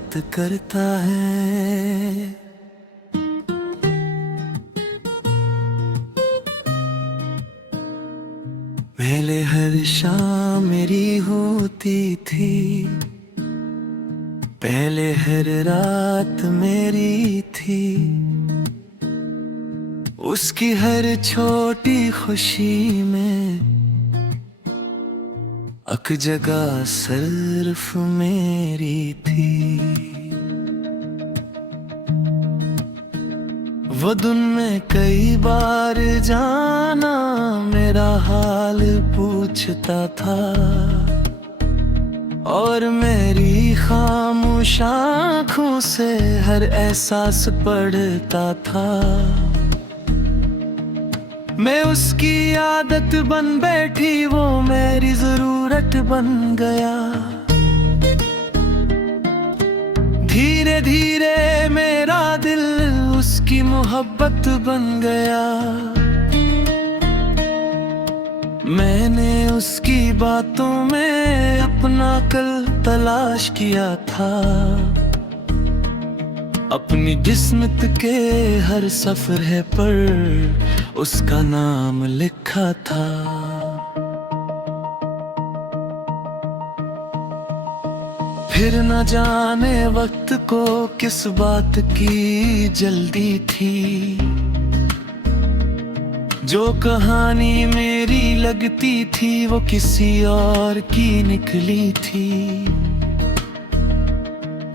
बात करता है। पहले हर शाम मेरी होती थी, पहले हर रात मेरी थी, उसकी हर छोटी खुशी में अक जगह सिर्फ मेरी थी। वो दिन में कई बार जाना मेरा हाल पूछता था, और मेरी खामोश आँखों से हर एहसास पढ़ता था। मैं उसकी आदत बन बैठी, वो मेरी जरूरत बन गया। धीरे धीरे मेरा दिल उसकी मोहब्बत बन गया। मैंने उसकी बातों में अपना कल तलाश किया था, अपनी किस्मत के हर सफर पर उसका नाम लिखा था। फिर न जाने वक्त को किस बात की जल्दी थी, जो कहानी मेरी लगती थी वो किसी और की निकली थी।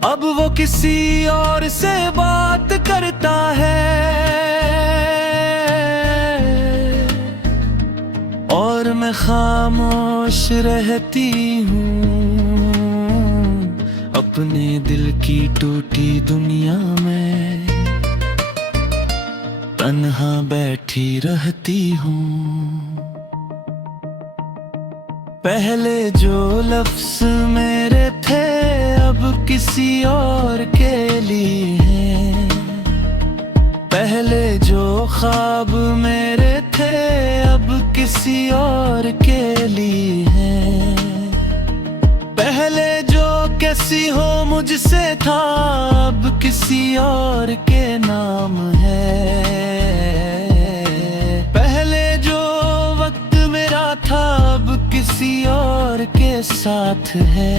अब वो किसी और से बात करता है, और मैं खामोश रहती हूँ, अपने दिल की टूटी दुनिया में तन्हा बैठी रहती हूँ। पहले जो लफ्ज मेरे थे अब किसी और के लिए हैं, पहले जो ख्वाब मेरे थे अब किसी और के लिए हैं। पहले जो कैसी हो मुझसे था अब किसी और के नाम है। पहले जो वक्त मेरा था अब किसी और के साथ है।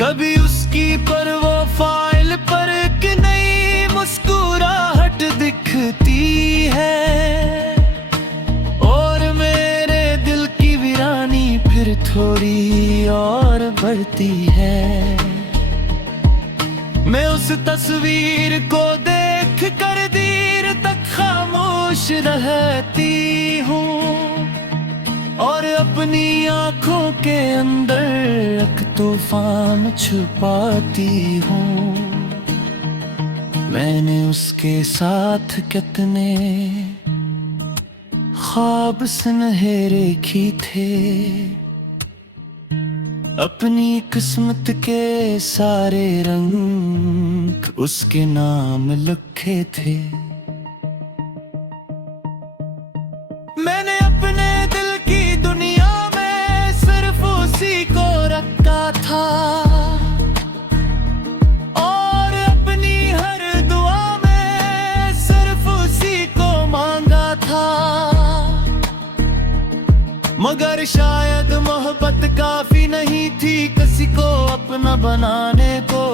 कभी उसकी पर वो फाइल पर एक नई मुस्कुराहट दिखती है, और मेरे दिल की वीरानी फिर थोड़ी और बढ़ती है। मैं उस तस्वीर को देख कर देर तक खामोश रहती हूँ, और अपनी आँखों के अंदर एक तूफान छुपाती हूँ। मैंने उसके साथ कितने ख्वाब सुनहरे की थे, अपनी किस्मत के सारे रंग उसके नाम लिखे थे। मैंने अपने दिल की दुनिया में सिर्फ उसी को रखा था, और अपनी हर दुआ में सिर्फ उसी को मांगा था। मगर शायद मोहब्बत काफी नहीं थी किसी को अपना बनाने को।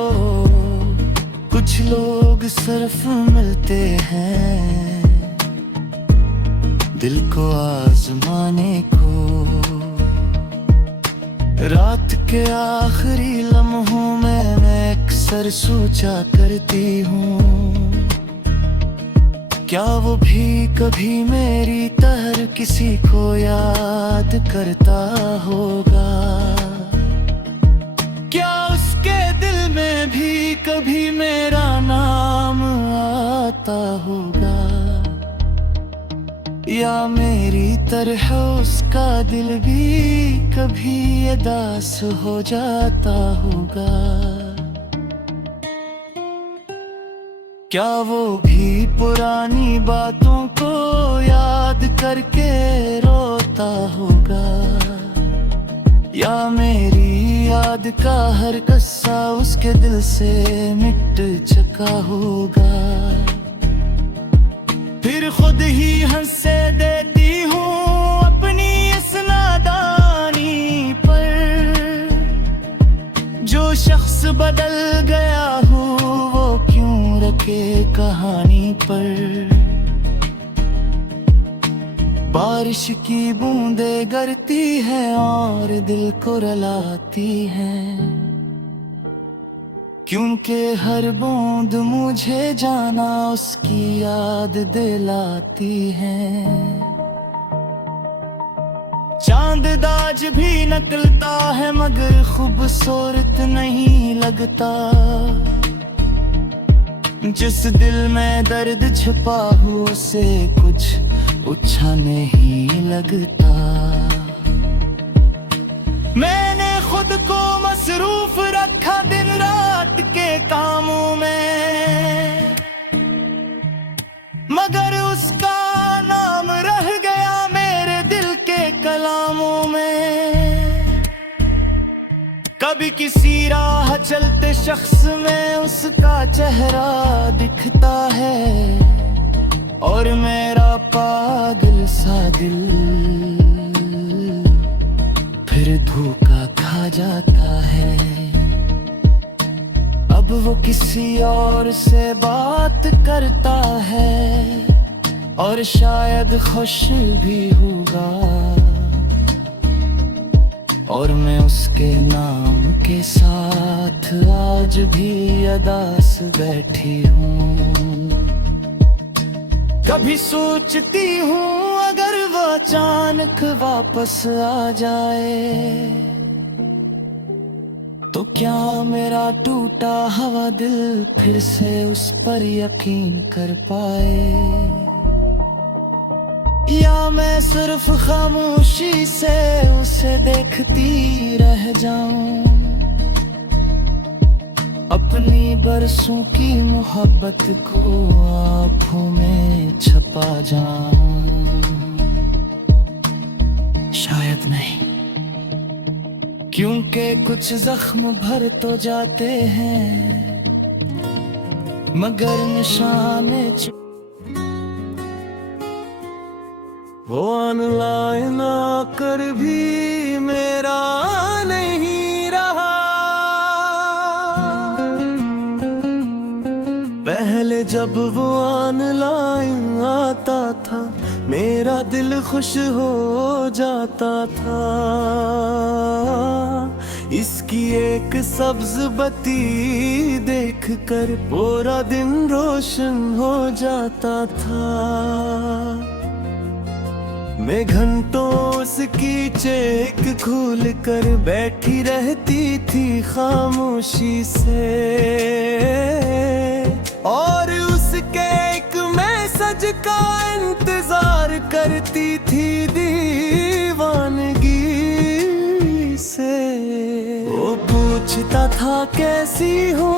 कुछ लोग सिर्फ मिलते हैं दिल को आजमाने को। रात के आखिरी लम्हों में मैं अक्सर सोचा करती हूँ, क्या वो भी कभी मेरी तरह किसी को याद करता होगा? क्या उसके दिल में भी कभी मेरा नाम आता होगा? या मेरी तरह उसका दिल भी कभी उदास हो जाता होगा? क्या वो भी पुरानी बातों को याद करके रोता होगा? या मेरी याद का हर कस्सा उसके दिल से मिट चुका होगा। फिर खुद ही हंसे देती हूँ अपनी इस नादानी पर। जो शख्स बदल गया हूँ वो क्यों रखे कहानी पर। बारिश की बूंदें गिरती है और दिल को रुलाती हैं, क्योंकि हर बूंद मुझे जाना उसकी याद दिलाती है। चांद दाज भी निकलता है मगर खूबसूरत नहीं लगता। जिस दिल में दर्द छुपा हो उसे कुछ अच्छा नहीं लगता। मैंने खुद को मसरूफ रखा दिन रात के कामों में, मगर उसका नाम रह गया मेरे दिल के कलामों में। कभी किसी राह चलते शख्स में उसका चेहरा दिखता है और मेरा पागल सा दिल फिर धोखा खा जाता है। अब वो किसी और से बात करता है और शायद खुश भी होगा, और मैं उसके नाम के साथ आज भी अदास बैठी हूँ। कभी सोचती हूँ अगर वो अचानक वापस आ जाए तो क्या मेरा टूटा हुआ दिल फिर से उस पर यकीन कर पाए, या मैं सिर्फ खामोशी से उसे देखती रह जाऊं। अपनी बरसों की मोहब्बत को आँखों में छपा जाऊं। शायद नहीं, क्योंकि कुछ जख्म भर तो जाते हैं मगर निशाने वो ऑनलाइन आकर भी मेरा नहीं रहा। पहले जब वो ऑनलाइन आता था मेरा दिल खुश हो जाता था। इसकी एक सब्ज बत्ती देखकर पूरा दिन रोशन हो जाता था। मैं घंटों उसकी चेक खोल कर बैठी रहती थी खामोशी से, और उसके एक मैसेज का इंतजार करती थी दीवानगी से। वो पूछता था कैसी हो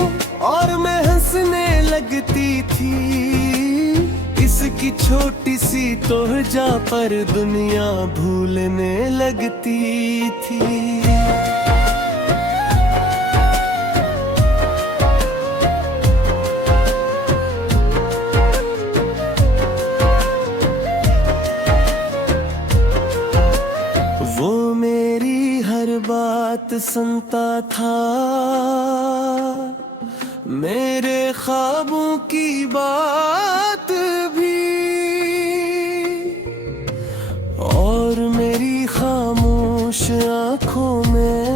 और मैं हंसने लगती थी। इसकी छोटी सी तोहजा पर दुनिया भूलने लगती थी। वो मेरी हर बात सुनता था, मेरे ख्वाबों की बात भी, और मेरी खामोश आँखों में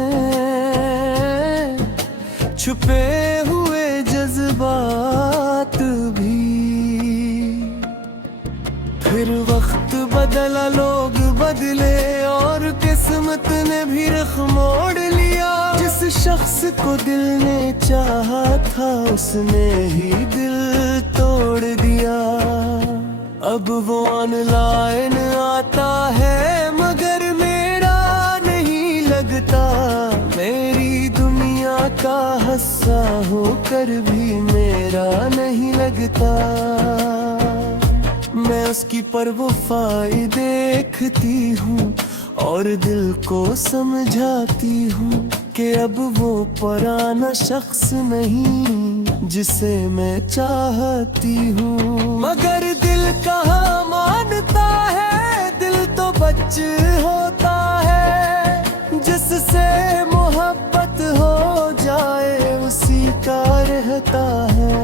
छुपे हुए जज्बात भी। फिर वक्त बदला, लोग बदले और किस्मत ने भी रुख मोड़ लिया। जिस शख्स को दिल ने चाहा था उसने ही दिल तोड़ दिया। अब वो ऑनलाइन आता है मगर मेरा नहीं लगता। मेरी दुनिया का हिस्सा होकर भी मेरा नहीं लगता। मैं उसकी प्रोफाइल देखती हूँ और दिल को समझाती हूँ। कि अब वो पुराना शख्स नहीं जिसे मैं चाहती हूँ। मगर दिल कहाँ मानता है, दिल तो बच होता है। जिससे मोहब्बत हो जाए उसी का रहता है।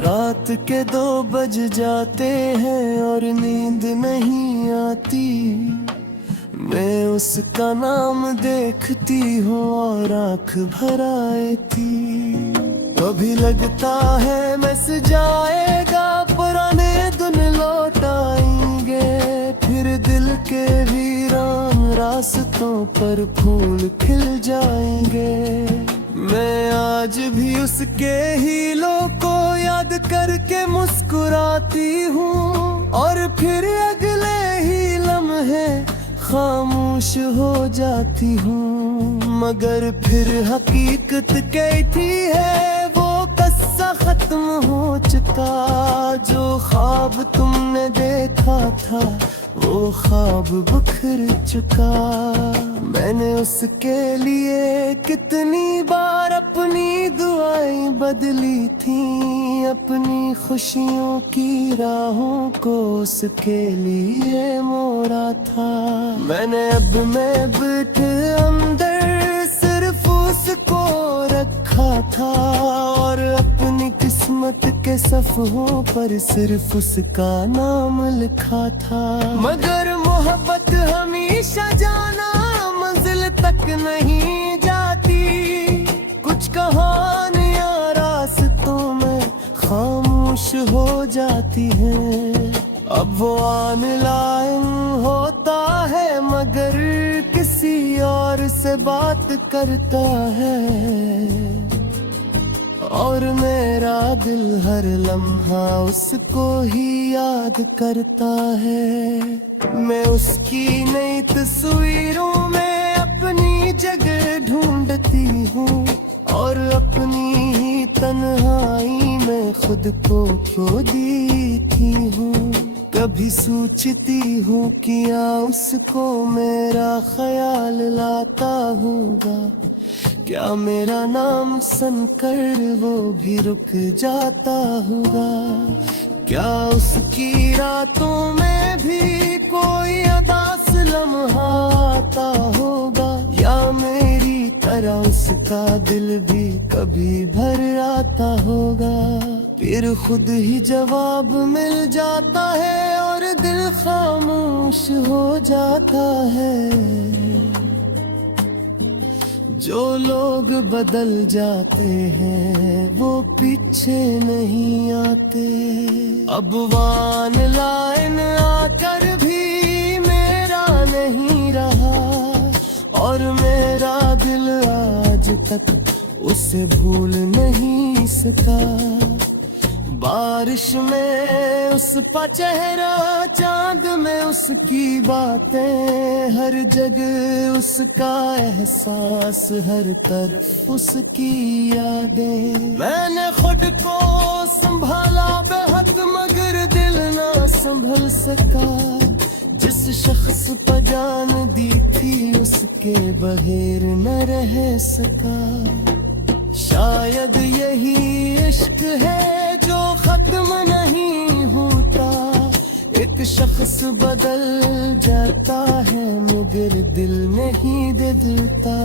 रात के 2 बज जाते हैं और नींद नहीं आती। मैं उसका नाम देखती हूँ और आँख भर आती। कभी लगता है मैसेज आएगा, पुराने दिन लौट आएंगे। फिर दिल के वीरान रास्तों पर फूल खिल जाएंगे। मैं आज भी उसके हीलों को याद करके मुस्कुराती हूँ और फिर अगले ही लम्हे खामोश हो जाती हूँ। मगर फिर हकीकत कहती है वो किस्सा खत्म हो चुका। जो ख्वाब तुमने देखा था वो ख्वाब बिखर चुका। मैंने उसके लिए कितनी बार अपनी दुआएं बदली थी। अपनी खुशियों की राहों को उसके लिए मोड़ा था। मैंने अब में बैठे अंदर सिर्फ उसको रखा था और अपनी किस्मत के सफ़हों पर सिर्फ उसका नाम लिखा था। मगर मोहब्बत हमेशा जाना मंजिल तक नहीं जाती। कुछ कहानियां रास्तों में खामोश हो जाती हैं। अब वो ऑनलाइन होता है मगर किसी और से बात करता है। और मेरा दिल हर लम्हा उसको ही याद करता है। मैं उसकी नई तस्वीरों में अपनी जगह ढूंढती हूँ और अपनी ही तन्हाई में खुद को खो देती हूँ। कभी सोचती हूँ क्या उसको मेरा ख्याल लाता होगा। क्या मेरा नाम सुनकर वो भी रुक जाता होगा। क्या उसकी रातों में भी कोई उदास लम्हा आता होगा। या मेरी तरह उसका दिल भी कभी भर आता होगा। फिर खुद ही जवाब मिल जाता है और दिल खामोश हो जाता है। जो लोग बदल जाते हैं वो पीछे नहीं आते। अब वान लाइन आकर भी मेरा नहीं रहा और मेरा दिल आज तक उसे भूल नहीं सका। बारिश में उसका चेहरा, चांद में उसकी बातें, हर जगह उसका एहसास, हर तरफ उसकी यादें। मैंने खुद को संभाला बेहद मगर दिल ना संभल सका। जिस शख्स पर जान दी थी उसके बगैर न रह सका। शायद यही इश्क है जो खत्म नहीं होता। एक शख्स बदल जाता है मगर दिल नहीं बदलता।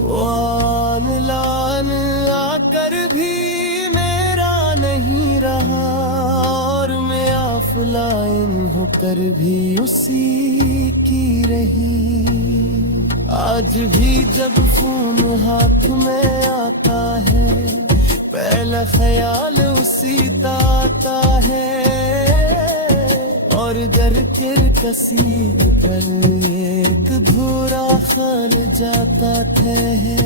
वान लान आकर भी मेरा नहीं रहा और मैं ऑफलाइन होकर भी उसी की रही। आज भी जब फोन हाथ में आता है पहला ख्याल उसी का आता है। और घर के कसी पर एक धूरा खान जाता है।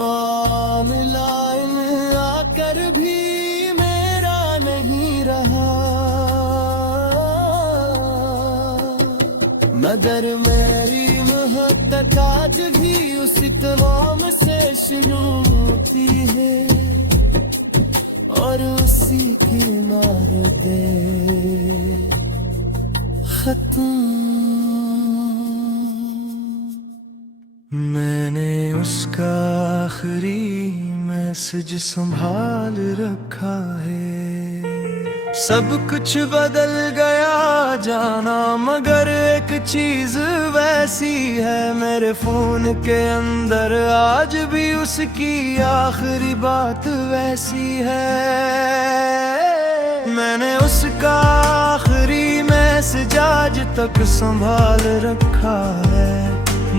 ऑनलाइन आकर भी मेरा नहीं रहा मगर मेरी मोहब्बत आज भी उसी तमाम से शुरू होती है और उसी के नारे दे खत्म। मैं आखिरी मैसेज संभाल रखा है। सब कुछ बदल गया जाना, मगर एक चीज वैसी है मेरे फोन के अंदर, आज भी उसकी आखिरी बात वैसी है। मैंने उसका आखिरी मैसेज आज तक संभाल रखा है,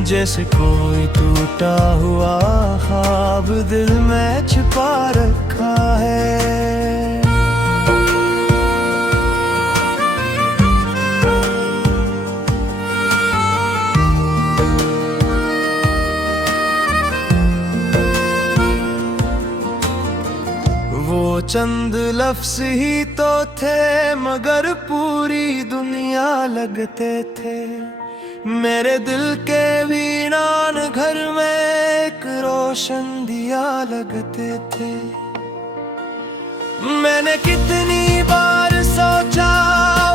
जैसे कोई टूटा हुआ ख्वाब दिल में छिपा रखा है। वो चंद लफ्ज़ ही तो थे, मगर पूरी दुनिया लगते थे। मेरे दिल के वीरान घर में एक रोशन दिया लगते थे। मैंने कितनी बार सोचा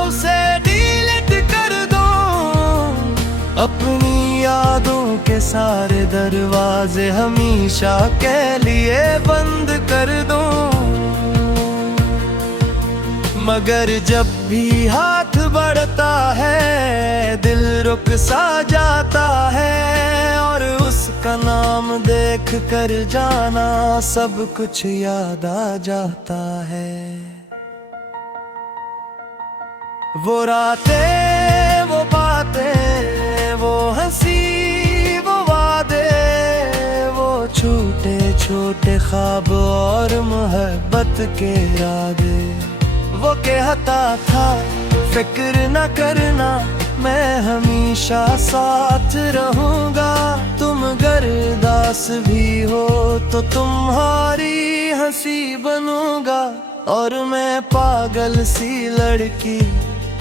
उसे डिलीट कर दूं, अपनी यादों के सारे दरवाजे हमेशा के लिए बंद कर दूं। मगर जब भी हाथ बढ़ता है दिल रुक सा जाता है, और उसका नाम देख कर जाना सब कुछ याद आ जाता है। वो रातें, वो बातें, वो हंसी, वो वादे, वो छोटे छोटे ख्वाब और मोहब्बत के इरादे। वो कहता था फिक्र न करना, मैं हमेशा साथ रहूंगा। तुम अगर उदास भी हो तो तुम्हारी हंसी बनूंगा। और मैं पागल सी लड़की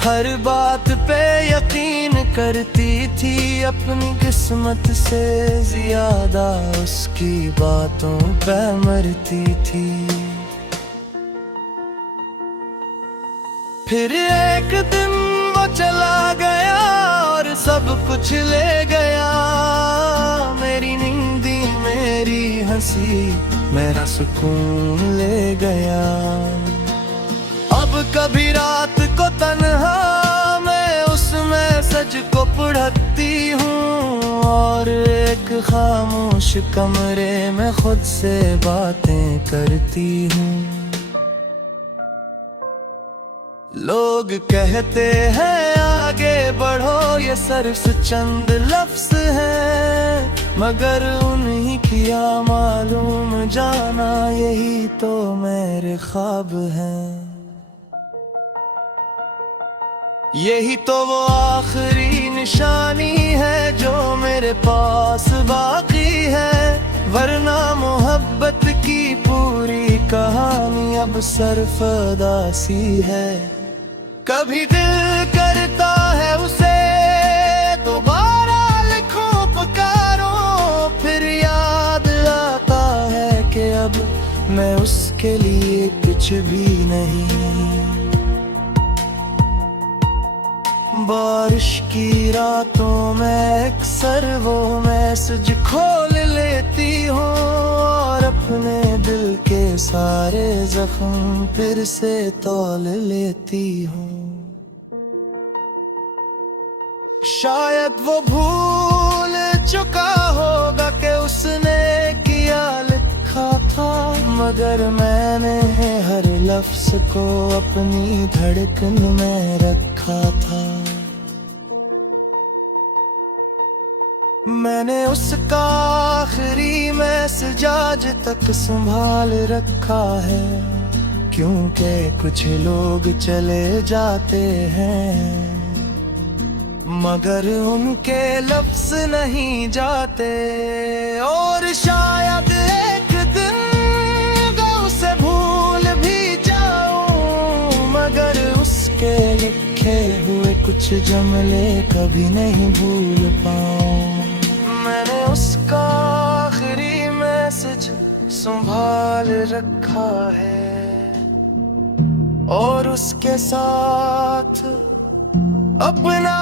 हर बात पे यकीन करती थी, अपनी किस्मत से ज्यादा उसकी बातों पे मरती थी। फिर एक दिन वो चला गया और सब कुछ ले गया, मेरी नींदी, मेरी हंसी, मेरा सुकून ले गया। अब कभी रात को तन्हा मैं उस मैसेज को पढ़ती हूँ, और एक खामोश कमरे में खुद से बातें करती हूँ। लोग कहते हैं आगे बढ़ो, ये सिर्फ चंद लफ्ज़ हैं, मगर उन्हीं किया मालूम जाना यही तो मेरे ख्वाब हैं। यही तो वो आखिरी निशानी है जो मेरे पास बाकी है, वरना मोहब्बत की पूरी कहानी अब सिर्फ उदासी है। कभी दिल करता है उसे दोबारा लिखूं पुकारूं, फिर याद आता है कि अब मैं उसके लिए कुछ भी नहीं। बारिश की रातों में अक्सर वो मैसेज खोल लेती हूँ, और अपने दिल के सारे जख्म फिर से तौल लेती हूँ। शायद वो भूल चुका होगा कि उसने किया लिखा था, मगर मैंने हर लफ्ज़ को अपनी धड़कन में रखा था। मैंने उसका आखिरी मैसेज आज तक संभाल रखा है, क्योंकि कुछ लोग चले जाते हैं मगर उनके लफ्ज़ नहीं जाते। और शायद एक दिन उसे भूल भी जाऊं, मगर उसके लिखे हुए कुछ जुमले कभी नहीं भूल पाऊं। मैंने उसका आखिरी मैसेज संभाल रखा है, और उसके साथ अपना